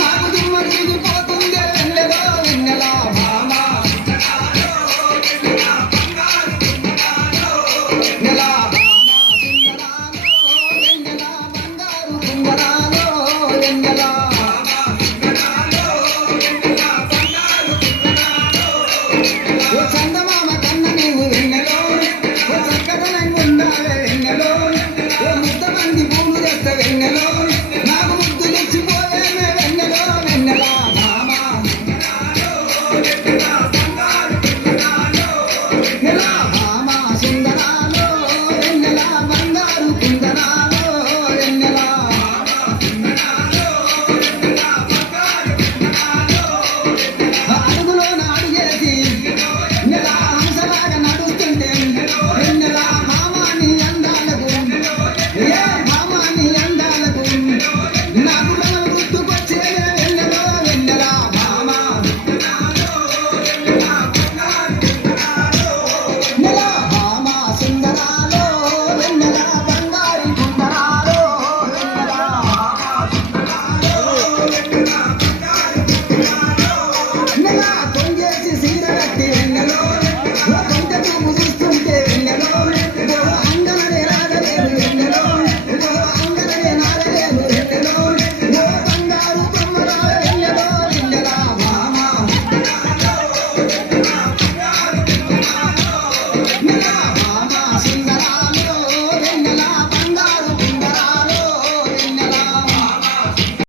నాకు దిమ్మ తిరిగిపోతుందే వెన్నెలో వెన్నెలా భామ వెన్నెలా భామ వెన్నెలా బంగారు కుందరాలో వెన్నెలా ఓ చందమామ కన్న నీవు వెన్నెలో ఓ చక్కదనంగా ఉండాలి వెన్నెలో ఓ ముద్దమంది పూలు తెస్త వెన్నెలో